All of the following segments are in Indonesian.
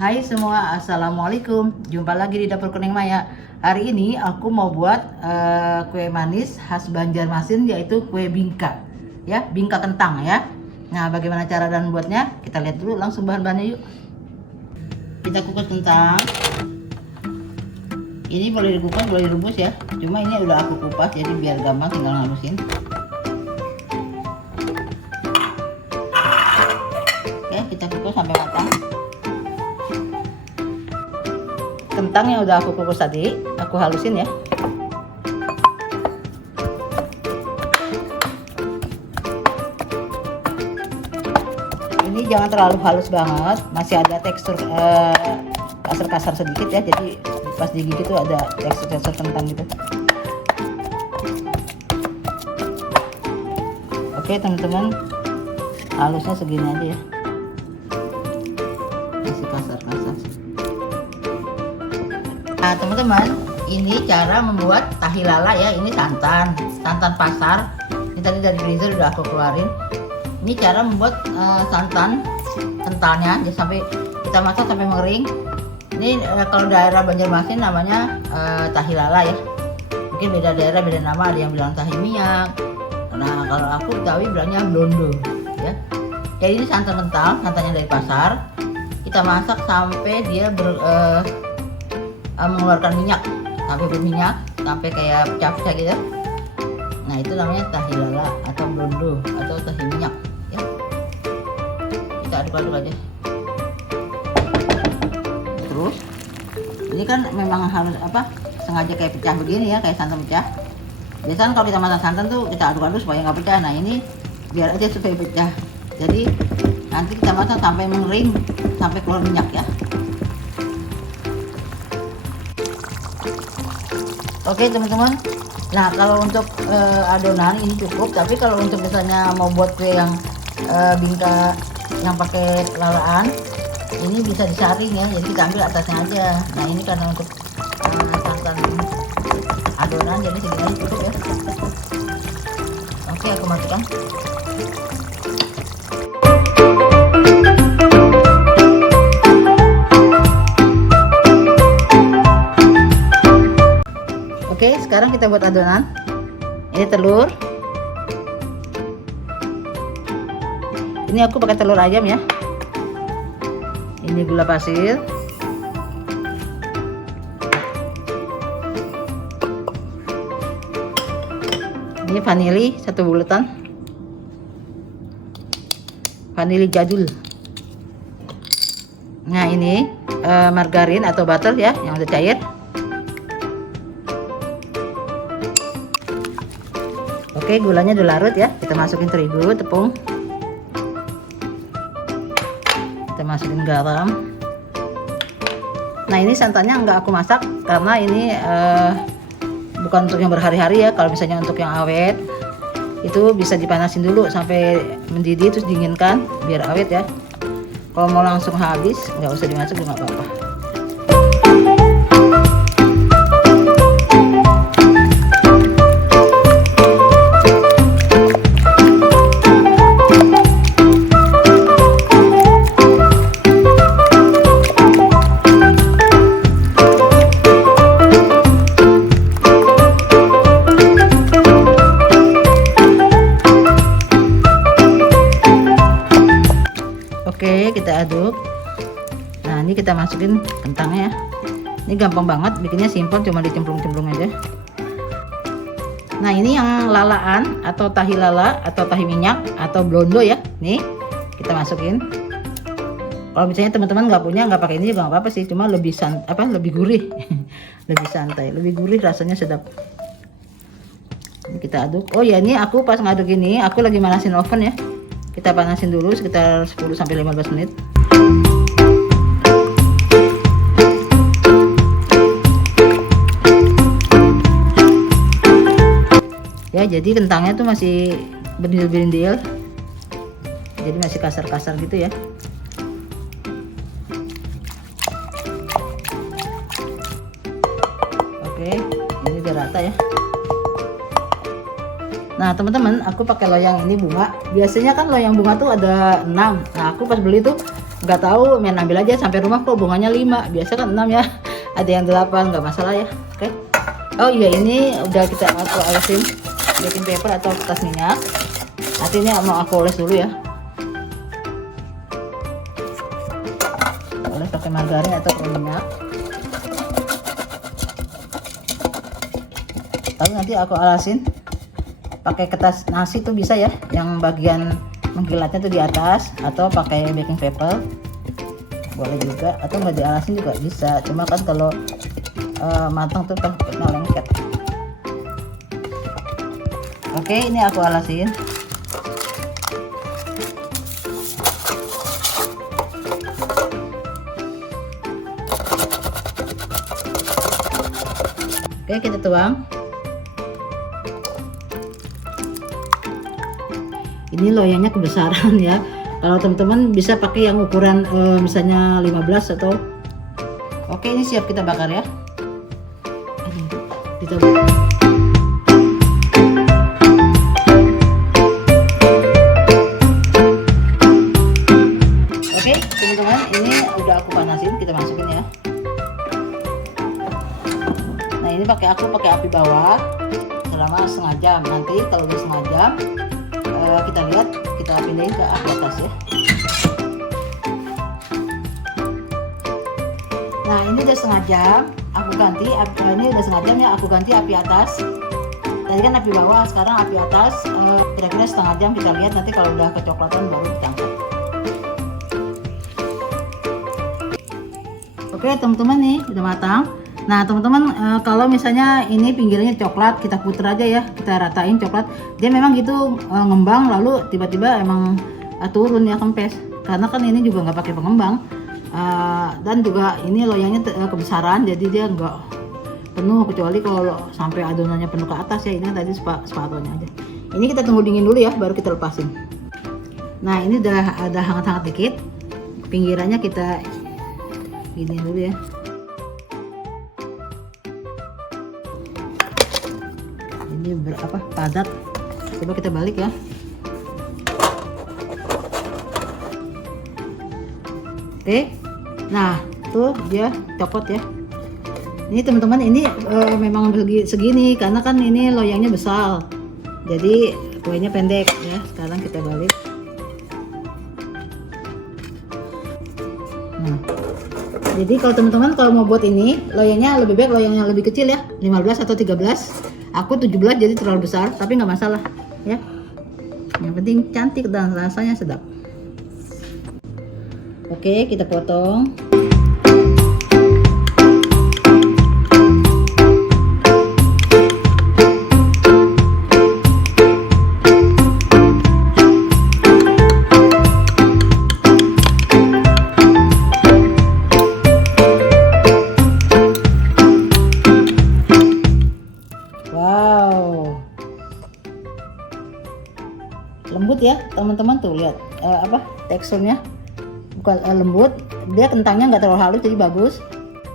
Hai semua, assalamualaikum. Jumpa lagi di dapur Kuning Maya. Hari ini aku mau buat kue manis khas Banjarmasin, yaitu kue bingka. Ya, bingka kentang ya. Nah, bagaimana cara dan buatnya? Kita lihat dulu langsung bahan-bahannya yuk. Kita kukus kentang. Ini boleh dikupas, boleh direbus ya. Cuma ini udah aku kupas, jadi biar gampang tinggal ngalusin. Oke, kita kukus sampai matang. Kentang yang udah aku kukus tadi, aku halusin ya. Ini jangan terlalu halus banget, masih ada tekstur kasar-kasar sedikit ya. Jadi pas digigit tuh ada tekstur kentang gitu. Oke teman-teman, halusnya segini aja ya. Masih kasar-kasar. Nah teman-teman, ini cara membuat tahi lala ya. Ini santan pasar. Ini tadi dari freezer udah aku keluarin. Ini cara membuat santan kentalnya, jadi sampai kita masak sampai mengering. Ini kalau daerah Banjarmasin namanya tahi lala ya. Mungkin beda daerah beda nama, ada yang bilang tahi minyak. Nah kalau aku Betawi bilangnya blondo ya. Jadi ini santan kental, santannya dari pasar. Kita masak sampai dia mengeluarkan minyak, sampai berminyak, sampai kayak pecah-pecah gitu. Nah itu namanya tahi lala atau blondo atau tahi minyak ya. Kita aduk-aduk aja. Terus ini kan memang harus sengaja kayak pecah begini ya, kayak santan pecah. Biasanya kalau kita masak santan tuh kita aduk-aduk supaya nggak pecah. Nah ini biar aja supaya pecah. Jadi nanti kita masak sampai mengering, sampai keluar minyak ya. Oke teman-teman, nah kalau untuk adonan ini cukup, tapi kalau untuk misalnya mau buat kue yang bingka yang pakai lalaan, ini bisa disaring ya, jadi kita ambil atasnya aja. Nah ini karena untuk santan adonan, jadi segini aja cukup ya. Oke, aku matikan. Oke, sekarang kita buat adonan. Ini telur. Ini aku pakai telur ayam ya. Ini gula pasir. Ini vanili 1 bulatan. Vanili jadul. Nah, ini margarin atau butter ya yang udah cair. Oke, gulanya udah larut ya. Kita masukin terigu, tepung. Kita masukin garam. Nah, ini santannya nggak aku masak karena ini bukan untuk yang berhari-hari ya. Kalau misalnya untuk yang awet, itu bisa dipanasin dulu sampai mendidih terus dinginkan biar awet ya. Kalau mau langsung habis, nggak usah dimasak juga nggak apa-apa. Oke, kita aduk. Nah, ini kita masukin kentangnya. Ini gampang banget, bikinnya simpel, cuma dicemplung-cemplung aja. Nah, ini yang lalaan atau tahi lala atau tahi minyak atau blondo ya. Nih, kita masukin. Kalau misalnya teman-teman nggak punya, nggak pakai ini juga nggak apa-apa sih, cuma lebih lebih gurih, lebih santai, lebih gurih, rasanya sedap. Ini kita aduk. Oh ya, ini aku pas ngaduk ini, aku lagi manasin oven ya. Kita panasin dulu sekitar 10-15 menit. Ya, jadi kentangnya tuh masih berindil-berindil. Jadi masih kasar-kasar gitu ya. Oke, ini udah rata ya. Nah teman-teman, aku pakai loyang ini bunga. Biasanya kan loyang bunga tuh ada 6. Nah aku pas beli tuh nggak tahu, main ambil aja sampai rumah kok bunganya 5, biasa kan 6 ya. Ada yang 8, nggak masalah ya. Oke. Oh iya, ini udah aku olesin baking paper atau kertas minyak. Nanti ini mau aku oles dulu ya. Oles pakai margarin atau minyak. Lalu nanti aku olesin pakai kertas nasi tuh bisa ya, yang bagian mengkilatnya tuh di atas, atau pakai baking paper boleh juga, atau nggak dialasin juga bisa, cuma kan kalau matang tuh kan lengket. Oke, ini aku alasin. Oke, kita tuang. Ini loyangnya kebesaran ya. Kalau teman-teman bisa pakai yang ukuran misalnya 15 atau. Oke, ini siap kita bakar ya. Kita Oke, teman-teman, ini udah aku panasin, kita masukin ya. Nah, ini aku pakai api bawah selama setengah jam. Nanti kalau udah setengah jam kita lihat, kita pindahin ke api atas ya. Nah, ini udah setengah jam, aku ganti ini udah setengah jam ya, aku ganti api atas. Tadi kan api bawah, sekarang api atas. Kira-kira setengah jam kita lihat, nanti kalau udah kecoklatan baru kita angkat. Oke teman-teman, nih udah matang. Nah teman-teman, kalau misalnya ini pinggirnya coklat, kita puter aja ya, kita ratain coklat. Dia memang gitu ngembang, lalu tiba-tiba emang turun ya, kempes. Karena kan ini juga nggak pakai pengembang, dan juga ini loyangnya kebesaran, jadi dia nggak penuh, kecuali kalau sampai adonannya penuh ke atas ya. Ini tadi sepatunya aja. Ini kita tunggu dingin dulu ya, baru kita lepasin. Nah ini udah ada hangat-hangat dikit, pinggirannya kita gini dulu ya. Ini padat. Coba kita balik ya. Oke, nah tuh dia copot ya. Ini teman-teman, ini memang segini karena kan ini loyangnya besar, jadi kuenya pendek ya. Sekarang kita balik. Nah, jadi kalau teman-teman kalau mau buat ini, loyangnya lebih baik loyang yang lebih kecil ya, 15 atau 13. Aku 17 jadi terlalu besar, tapi nggak masalah ya. Yang penting cantik dan rasanya sedap. Oke, kita potong. Wow, lembut ya teman-teman, tuh lihat teksturnya. Bukan lembut, dia kentangnya nggak terlalu halus, jadi bagus.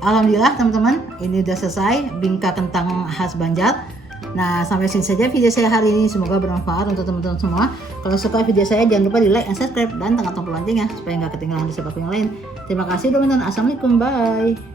Alhamdulillah teman-teman, ini udah selesai bingka kentang khas Banjar. Nah, sampai sini saja video saya hari ini, semoga bermanfaat untuk teman-teman semua. Kalau suka video saya jangan lupa di like and subscribe dan tekan tombol loncengnya supaya nggak ketinggalan resep aku yang lain. Terima kasih teman-teman, assalamualaikum, bye.